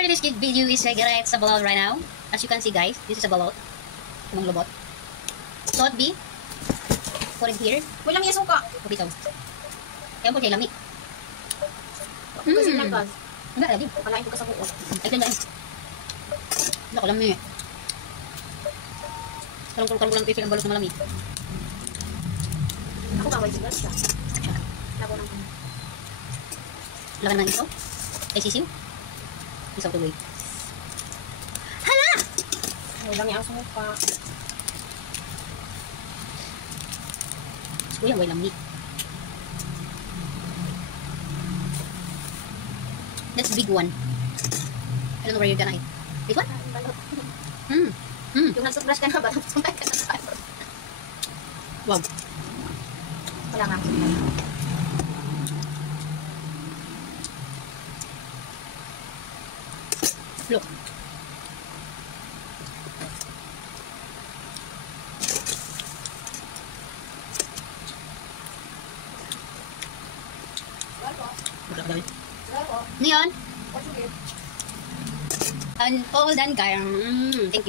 prepare this video is right sa balot right now. As you can see guys, this is a balot. Kumang lobot. Salt B. Put it here. Wala may suka. Okay, so. Kaya po siya lami. Kasi nagkas. Ano lagi? Palain ko sa buo. Ay, dyan. Hindi ko lami. Kalong-kalong lang pipil ang balot na malami. Ako kaway sila siya. Labo ng Lakan ng ito. Ay, sisiw. Isaw to wait. Hala! wala may ang sumuka. Kuya, way lami. That's big one. I don't know where you're gonna eat. Big one? Yung nag-brush ka na ba? Sumay ka na ba? Wow. Wala nga. Look. Neon. And all done, guys. Thank you.